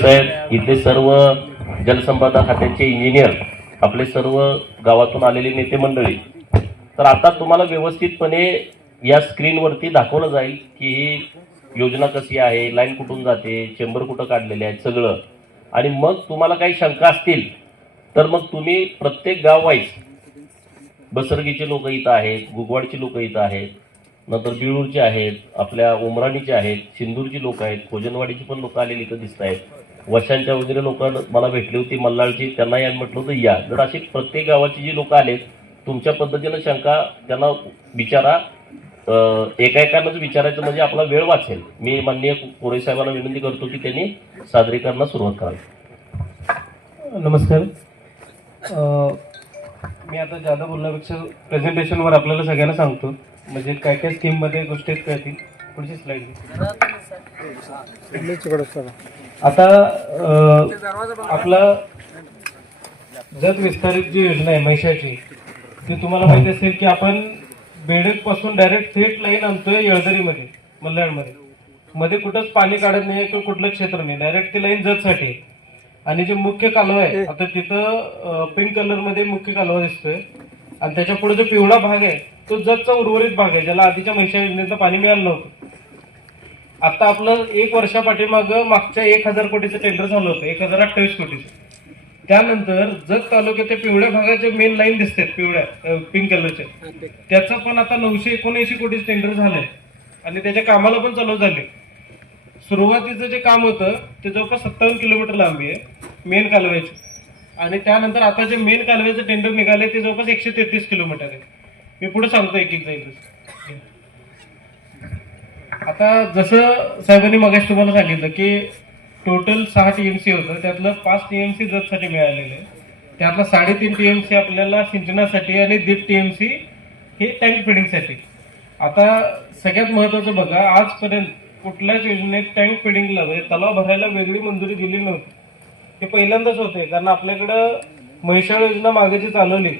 साहेब इथले सर्व जलसंपदा खात्याचे इंजिनियर आपले सर्व गावातून आलेले नेते मंडळी तर आता तुम्हाला व्यवस्थितपणे या स्क्रीनवरती दाखवलं जाईल की ही योजना कशी आहे लाईन कुठून जाते चेंबर कुठं काढलेले आहेत सगळं. आणि मग तुम्हाला काही शंका असतील तर मग तुम्ही प्रत्येक गाव वाईज बसरगीचे लोक इथं आहेत गुगवाडची लोक इथं आहेत नंतर बिळूरचे आहेत आपल्या उमराणीचे आहेत सिंदूरची लोक आहेत खोजनवाडीची पण लोक आलेली इथं दिसत आहेत वशांच्या वगैरे लोक मला भेटली होती मल्हाळची त्यांनाही आम्ही म्हटलं होतं या. जर अशी प्रत्येक गावाची जी लोक आलेत तुमच्या पद्धतीनं शंका त्यांना विचारा. अं, एका एकानंच विचारायचं म्हणजे आपला वेळ वाचेल. मी माननीय कोरे साहेबांना विनंती करतो की त्यांनी सादरीकरणास सुरुवात करावी. नमस्कार. अ, मी आता जादा बोलण्यापेक्षा प्रेझेंटेशनवर आपल्याला सगळ्यांना सांगतो. म्हणजे काय काय स्कीममध्ये गोष्टी आहेत कळतील पुढची स्लाईड आता आपला जत विस्तारित जी योजना आहे मैशाची ती तुम्हाला माहिती असेल की आपण बेडकपासून डायरेक्ट थेट लाईन आणतोय येळदरीमध्ये मल्याळमध्ये मध्ये कुठंच पाणी काढत नाही किंवा कुठलं क्षेत्र नाही. डायरेक्ट ती लाईन जतसाठी. आणि जे मुख्य कालवा आहे आता तिथं पिंक कलरमध्ये मुख्य कालवा दिसतोय. आणि त्याच्या पुढे जो पिवळा भाग आहे तो जतचा उर्वरित भाग आहे ज्याला आधीच्या म्हैशा योजनेचं पाणी मिळालं नव्हतं. आता आपलं एक वर्षा पाठीमाग मागच्या एक हजार कोटीचं टेंडर झालं होतं एक हजार अठ्ठावीस कोटीचं. त्यानंतर जत तालुक्यात त्या पिवळ्या भागाचे मेन लाईन दिसतात पिवळ्या पिंक कलरच्या त्याचं पण आता नऊशे एकोणऐंशी कोटीचं टेंडर झालंय. आणि त्याच्या कामाला पण चालू झाले. सुरुवातीचं जे काम होतं ते जवळपास सत्तावन्न किलोमीटर लांबी आहे मेन कालव्याची. आणि त्यानंतर आता जे मेन कालव्याचं टेंडर निघाले ते जवळपास एकशे तेहतीस किलोमीटर आहे. मी पुढे सांगतो एक एक जाईल. आता जसं साहेबांनी मगाशी तुम्हाला सांगितलं की टोटल सहा टीएमसी होतं त्यातलं पाच टीएमसी जतसाठी मिळालेले आहे. त्यातलं साडेतीन टीएमसी आपल्याला सिंचनासाठी आणि दीड टीएमसी हे टँक फिडिंगसाठी आता सगळ्यात महत्वाचं बघा आजपर्यंत कुठल्याच योजनेत टँक फिडिंगला म्हणजे तलाव भरायला वेगळी मंजुरी दिली नव्हती. हे पहिल्यांदाच होते कारण आपल्याकडं म्हैसाळ योजना मागे जी चालवली.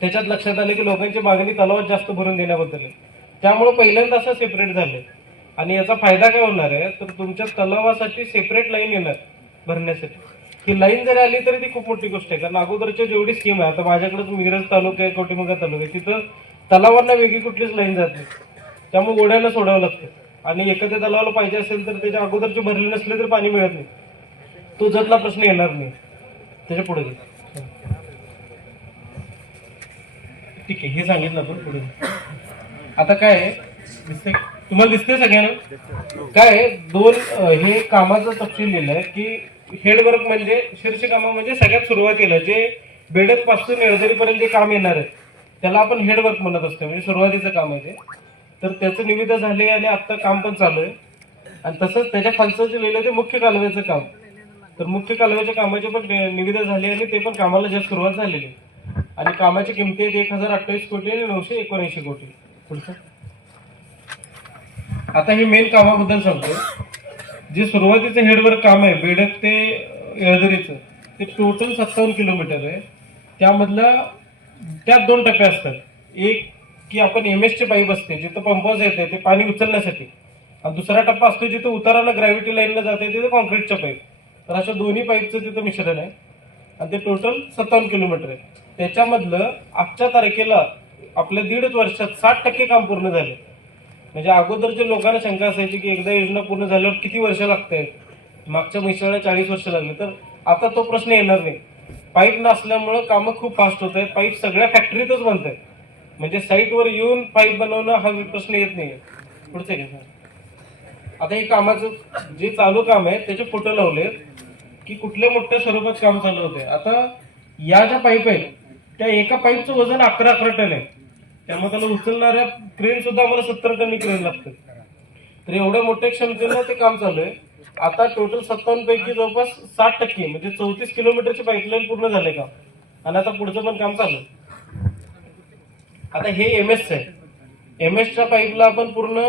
त्याच्यात लक्षात आलं की लोकांची मागणी तलावात जास्त भरून देण्याबद्दल आहे. त्यामुळे पहिल्यांदा असं सेपरेट झालं आणि याचा फायदा काय होणार आहे? तर तुमच्या तलावासाठी सेपरेट लाईन येणार भरण्यासाठी. ही लाईन जरी आली तरी ती खूप मोठी गोष्ट आहे. कारण अगोदरच्या जेवढी स्कीम आहे आता माझ्याकडं मिरज तालुका आहे कोटीमगा तालुका आहे तिथं तलावांना वेगळी कुठलीच लाईन जात नाही. त्यामुळे ओढ्याला सोडावं लागतं. आणि एखाद्या तलावाला पाहिजे असेल तर त्याच्या अगोदरचे भरले नसले तर पाणी मिळत नाही. तो जतला प्रश्न येणार नाही. त्याच्या पुढे ठीक आहे हे सांगितलं आपण पुढे आता काय आहे? दिसतंय तुम्हाला दिसते सगळ्यांना? काय आहे? दोन हे कामाचा तपशील लिहिलाय की हेडवर्क म्हणजे शीर्षकामा म्हणजे सगळ्यात सुरुवातीला जे बेडकपासून येळदरीपर्यंत जे काम येणार आहे त्याला आपण हेडवर्क म्हणत असतो. म्हणजे सुरुवातीचं काम आहे ते. तर त्याचं निविदा झाले आणि आत्ता काम पण चालू आहे. आणि तसंच त्याच्या खालचं जे लिहिलं ते मुख्य कालव्याचं काम. तर मुख्य कालव्याच्या कामाची पण निविदा झाली आणि ते पण कामाला जास्त सुरुवात झालेली आहे. आणि कामाची किमती आहेत एक हजार अठ्ठावीस कोटी आणि नऊशे एकोणऐंशी कोटी. पुढचं? आता हे मेन कामाबद्दल सांगतो. जे सुरुवातीचं हेडवर्क काम आहे बेडक ते येळदरीचं ते टोटल सत्तावन्न किलोमीटर आहे. त्यामधला त्यात दोन टप्पे असतात. एक की आपण एम एसचे पाईप असते जिथं पंपॉज येते ते पाणी उचलण्यासाठी. आणि दुसरा टप्पा असतो जिथं उताराला ग्रॅव्हिटी लाईनला जाते तिथे कॉन्क्रीटच्या पाईप. तर अशा दोन्ही पाईपचं तिथं मिश्रण आहे. आणि ते टोटल सत्तावन्न किलोमीटर आहे. त्याच्यामधलं आजच्या तारखेला आपल्या दीडच वर्षात साठ टक्के काम पूर्ण झाले. म्हणजे अगोदरच्या लोकांना शंका असायची की एकदा योजना पूर्ण झाल्यावर किती वर्ष लागत? आहेत मागच्या मिश्राला चाळीस वर्ष लागले. तर आता तो प्रश्न येणार नाही. पाईप नसल्यामुळं कामं खूप फास्ट होत आहेत. पाईप सगळ्या फॅक्टरीतच बनत आहेत. म्हणजे साईटवर येऊन पाईप बनवणं हा प्रश्न येत नाही. पुढचे घ्या आता हे कामाचं जे चालू काम आहे त्याचे फोटो लावले की कुठल्या मोठ्या स्वरूपात काम चालू होते आता या ज्या पाईप आहेत त्या एका पाईपचं वजन अकरा अकरा टन आहे. त्यामुळे त्याला उचलणाऱ्या क्रेन सुद्धा आम्हाला सत्तर टनी क्रेन लागते तर एवढ्या मोठ्या क्षमतेनं ते काम चालू आहे आता टोटल सत्तावन्न पैकी जवळपास साठ टक्के म्हणजे चौतीस किलोमीटरची पाईपलाईन पूर्ण झाले का आणि आता पुढचं पण काम चालू आता हे एम एस आहे. एम एसच्या पाईपला आपण पूर्ण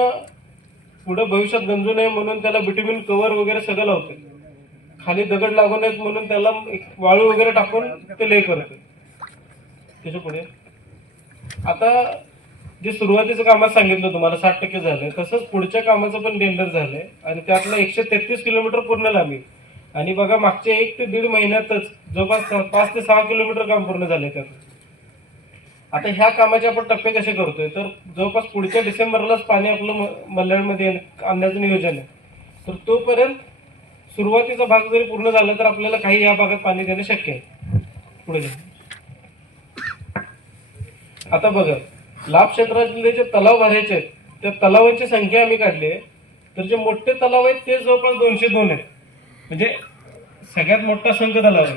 पुढे भविष्यात गंजू नये म्हणून त्याला बिटुमिन कव्हर वगैरे सगळं लावते खाली दगड लागू नयेत म्हणून त्याला एक वाळू वगैरे टाकून ते ले करते त्याच्या पुढे आता जे सुरुवातीचं कामात सांगितलं तुम्हाला साठ टक्के झालंय तसंच पुढच्या कामाचं पण टेंडर झालंय. आणि त्यातलं एकशे तेहतीस किलोमीटर पूर्ण लांबी आणि बघा मागच्या एक ते दीड महिन्यातच जवळपास पाच ते सहा किलोमीटर काम पूर्ण झाले त्यात. आता ह्या कामाचे आपण टप्पे कसे करतोय? तर जवळपास पुढच्या डिसेंबरलाच पाणी आपलं म- मल्याळमध्ये आणण्याचं नियोजन आहे. तर तोपर्यंत सुरुवातीचा भाग जरी पूर्ण झाला तर आपल्याला काही या भागात पाणी देणं शक्य आहे. पुढे आता बघा लाभ क्षेत्रातले जे तलाव भरायचे आहेत त्या तलावांची संख्या आम्ही काढली आहे. तर जे मोठे तलाव आहेत ते जवळपास दोनशे दोन आहेत. म्हणजे सगळ्यात मोठा संघ तलाव आहे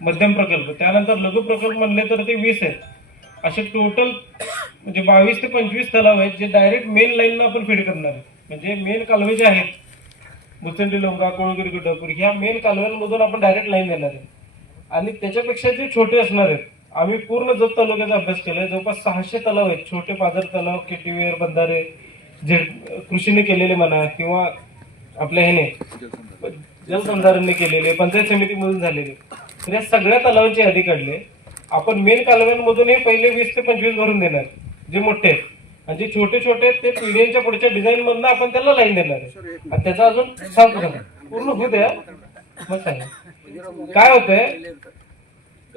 मध्यम प्रकल्प. त्यानंतर लघु प्रकल्प म्हणले तर ते वीस आहेत. असे टोटल म्हणजे बावीस ते पंचवीस तलाव आहेत जे डायरेक्ट मेन लाईनला आपण फीड करणार आहे. म्हणजे मेन कालवे जे आहेत मुचंडी लोंगा कोळगिरी गुड्डापूर ह्या मेन कालव्यांमधून आपण डायरेक्ट लाईन देणार आहे. आणि त्याच्यापेक्षा जे छोटे असणार आहेत आम्ही पूर्ण जत तालुक्याचा अभ्यास केलाय जवळपास सहाशे तलाव आहेत. छोटे पाझर तलाव केटीवेर बंधारे जे कृषीने केलेले म्हणा किंवा आपल्या ह्याने जलसंधारणने केलेले पंचायत समितीमधून झालेले. तर या सगळ्या तलावांची यादी काढली. आपण मेन कालव्यांमधून हे पहिले वीस ते पंचवीस भरून देणार जे मोठे आहेत. आणि जे छोटे छोटे आहेत ते पिढ्यांच्या पुढच्या डिझाईन मधनं आपण त्याला लाईन देणार आहे. आणि त्याचा अजून सांगतो पूर्ण होऊ द्या. मग सांगा काय होतंय?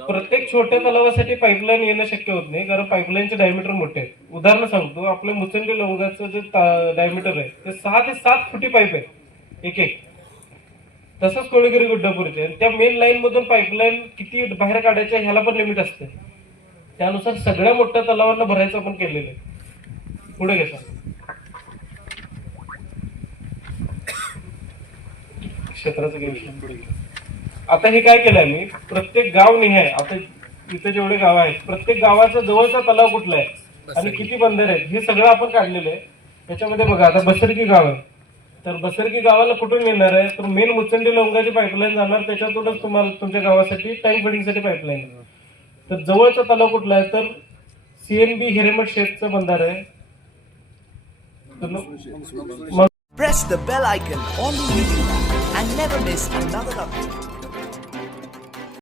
प्रत्येक छोट्या तलावासाठी पाईपलाईन येणं शक्य होत नाही कारण पाईपलाईनचे डायमीटर मोठे आहेत. उदाहरण सांगतो आपल्या मुचंडी लवंगाचं जे डायमीटर आहे ते सहा ते सात फुटी पाईप आहे. एक एक. तसंच कोळीगिरी गुड्डापूरचे त्या मेन लाईन मधून पाईपलाईन किती बाहेर काढायच्या ह्याला पण लिमिट असते. त्यानुसार सगळ्या मोठ्या तलावांना भरायचं आपण केलेलं आहे. पुढे घ्या सर क्षेत्राचं पुढे घ्या. आता हे काय केलंय मी? प्रत्येक गाव निहाय आता इथे जेवढे गाव आहेत प्रत्येक गावाचा जवळचा तलाव कुठला आहे आणि किती बंदर आहेत हे सगळं आपण काढलेलं आहे. त्याच्यामध्ये बघा आता बसरकी गाव आहे. तर बसरकी गावाला कुठून येणार आहे? तर मेन मुचंडी लवंगाची पाईपलाईन जाणार त्याच्यातूनच तुम्हाला तुमच्या गावासाठी टाईम फिडिंगसाठी पाईपलाईन तर जवळचा तलाव कुठला आहे? तर सीएमबी हिरेमठ शेतचं बंधार आहे. Press the bell icon on the YouTube and never miss another update.